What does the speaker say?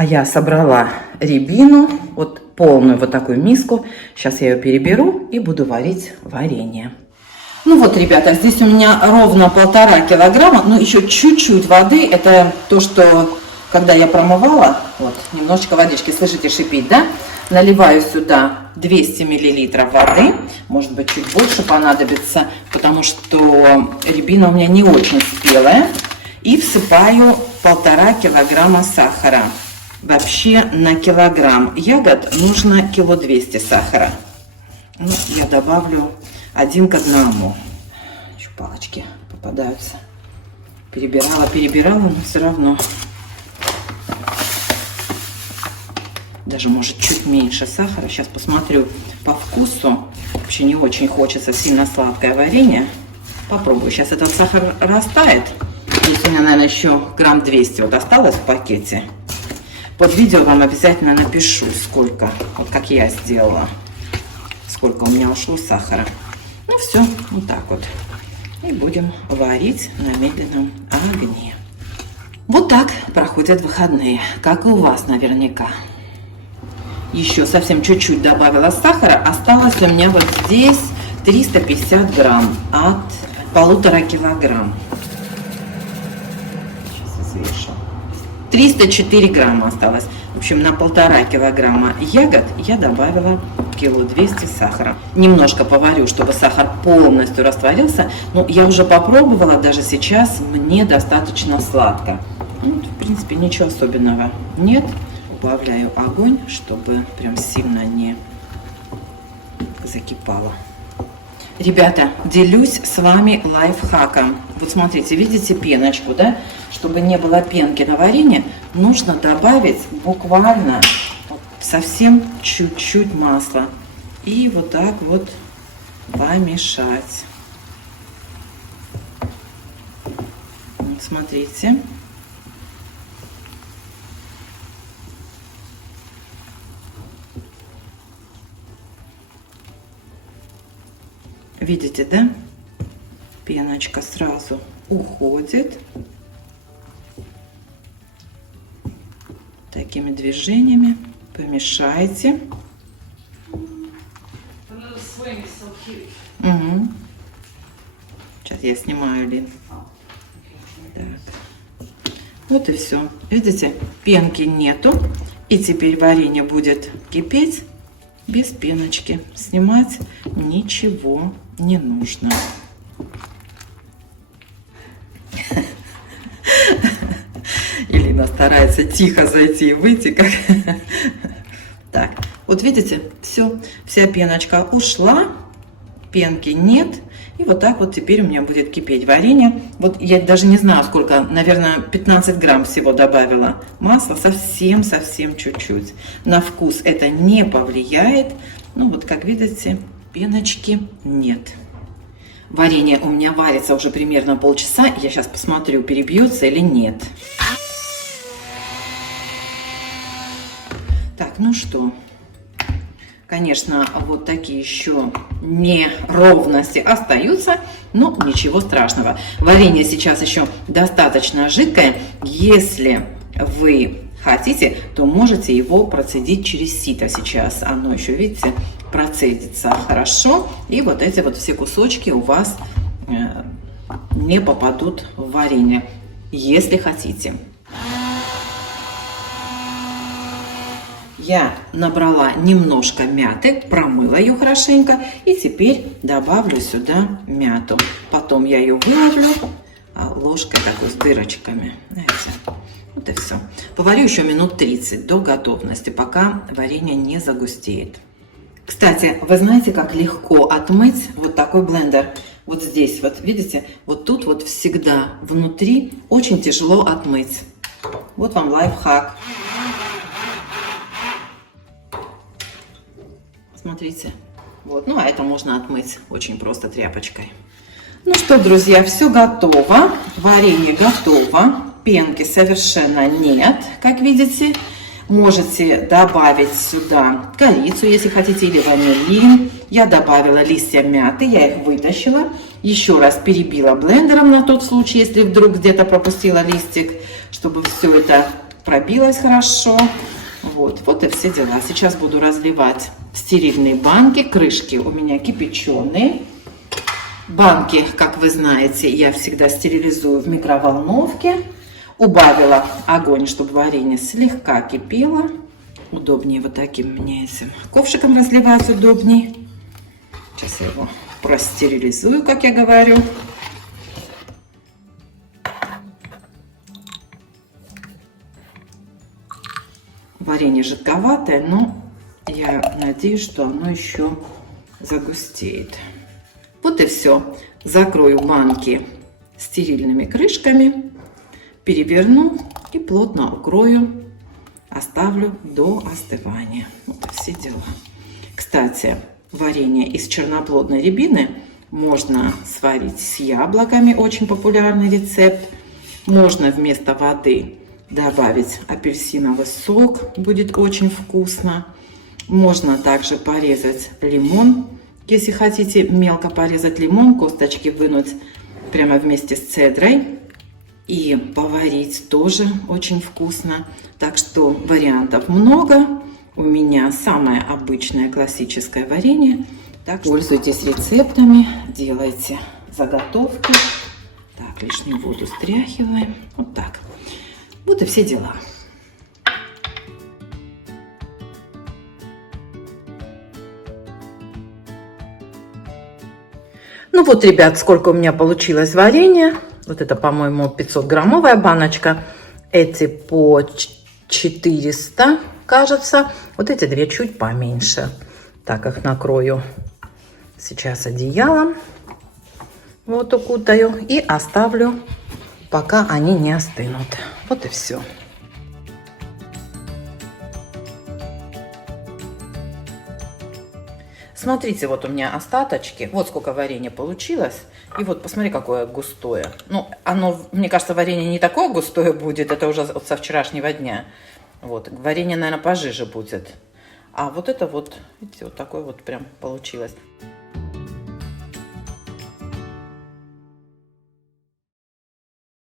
А я собрала рябину, вот полную вот такую миску. Сейчас я ее переберу и буду варить варенье. Ну вот, ребята, здесь у меня ровно 1,5 килограмма, но еще чуть-чуть воды. Это то, что когда я промывала, вот, немножечко водички, слышите, шипит, да? Наливаю сюда 200 миллилитров воды, может быть, чуть больше понадобится, потому что рябина у меня не очень спелая. И всыпаю 1,5 килограмма сахара. Вообще на килограмм ягод нужно 200 кг сахара. Ну, я добавлю 1 к 1. Еще палочки попадаются. Перебирала, но все равно. Даже может чуть меньше сахара. Сейчас посмотрю по вкусу. Вообще не очень хочется сильно сладкое варенье. Попробую. Сейчас этот сахар растает. Здесь у меня, наверное, еще грамм 200 вот осталось в пакете. Под видео вам обязательно напишу, сколько, вот как я сделала, сколько у меня ушло сахара. Ну все, вот так вот. И будем варить на медленном огне. Вот так проходят выходные, как и у вас наверняка. Еще совсем чуть-чуть добавила сахара. Осталось у меня вот здесь 350 грамм от 1,5 килограмма. Сейчас взвешу. 304 грамма осталось. В общем, на 1,5 килограмма ягод я добавила 200 кг сахара. Немножко поварю, чтобы сахар полностью растворился. Но я уже попробовала, даже сейчас мне достаточно сладко. Ну, в принципе, ничего особенного нет. Убавляю огонь, чтобы прям сильно не закипало. Ребята, делюсь с вами лайфхаком. Вот смотрите, видите пеночку, да? Чтобы не было пенки на варенье, нужно добавить буквально совсем чуть-чуть масла. И вот так вот помешать. Вот смотрите. Видите, да? Пеночка сразу уходит. Такими движениями помешайте. Угу. Сейчас я снимаю, Лин. Так. Вот и все. Видите, пенки нету. И теперь варенье будет кипеть без пеночки. Снимать ничего не нужно. Илина старается тихо зайти и выйти. Как... Так, вот видите, все, вся пеночка ушла, пенки нет. И вот так вот теперь у меня будет кипеть варенье. Вот я даже не знаю сколько, наверное, 15 грамм всего добавила масла, совсем чуть-чуть. На вкус это не повлияет. Ну вот как видите, пеночки нет. Варенье у меня варится уже примерно полчаса. Я сейчас посмотрю, перебьется или нет. Так, ну что, конечно, вот такие еще неровности остаются, но ничего страшного. Варенье сейчас еще достаточно жидкое. Если вы хотите, то можете его процедить через сито сейчас. Оно еще, видите, процедится хорошо. И вот эти вот все кусочки у вас не попадут в варенье, если хотите. Я набрала немножко мяты, промыла ее хорошенько и теперь добавлю сюда мяту. Потом я ее выловлю ложкой такой с дырочками. Знаете, вот и все. Поварю еще минут 30 до готовности, пока варенье не загустеет. Кстати, вы знаете, как легко отмыть вот такой блендер? Вот здесь, вот видите, вот тут вот всегда внутри очень тяжело отмыть. Вот вам лайфхак. Смотрите, вот, ну а это можно отмыть очень просто тряпочкой. Ну что, друзья, все готово, варенье готово, пенки совершенно нет, как видите. Можете добавить сюда корицу, если хотите, или ванилин. Я добавила листья мяты, я их вытащила. Еще раз перебила блендером на тот случай, если вдруг где-то пропустила листик, чтобы все это пробилась хорошо. Вот и все дела. Сейчас буду разливать в стерильные банки. Крышки у меня кипяченые. Банки, как вы знаете, я всегда стерилизую в микроволновке. Убавила огонь, чтобы варенье слегка кипело. Удобнее вот таким мне этим ковшиком разливать удобнее. Сейчас я его простерилизую, как я говорю. Варенье жидковатое, но я надеюсь, что оно еще загустеет. Вот и все. Закрою банки стерильными крышками, переверну и плотно укрою. Оставлю до остывания. Вот и все дела. Кстати, варенье из черноплодной рябины можно сварить с яблоками. Очень популярный рецепт. Можно вместо воды добавить апельсиновый сок. Будет очень вкусно. Можно также порезать лимон. Если хотите мелко порезать лимон, косточки вынуть прямо вместе с цедрой. И поварить тоже очень вкусно. Так что вариантов много. У меня самое обычное классическое варенье. Так что пользуйтесь рецептами, делайте заготовки. Так, лишнюю воду стряхиваем. Вот так. Вот и все дела. Ну вот, ребят, сколько у меня получилось варенья. Вот это, по-моему, 500-граммовая баночка. Эти по 400, кажется. Вот эти две чуть поменьше. Так, их накрою сейчас одеялом. Вот укутаю. И оставлю, пока они не остынут. Вот и все. Смотрите, вот у меня остаточки. Вот сколько варенья получилось. И вот посмотри, какое густое. Ну, оно, мне кажется, варенье не такое густое будет. Это уже со вчерашнего дня. Вот. Варенье, наверное, пожиже будет. А вот это вот, видите, вот такое вот прям получилось.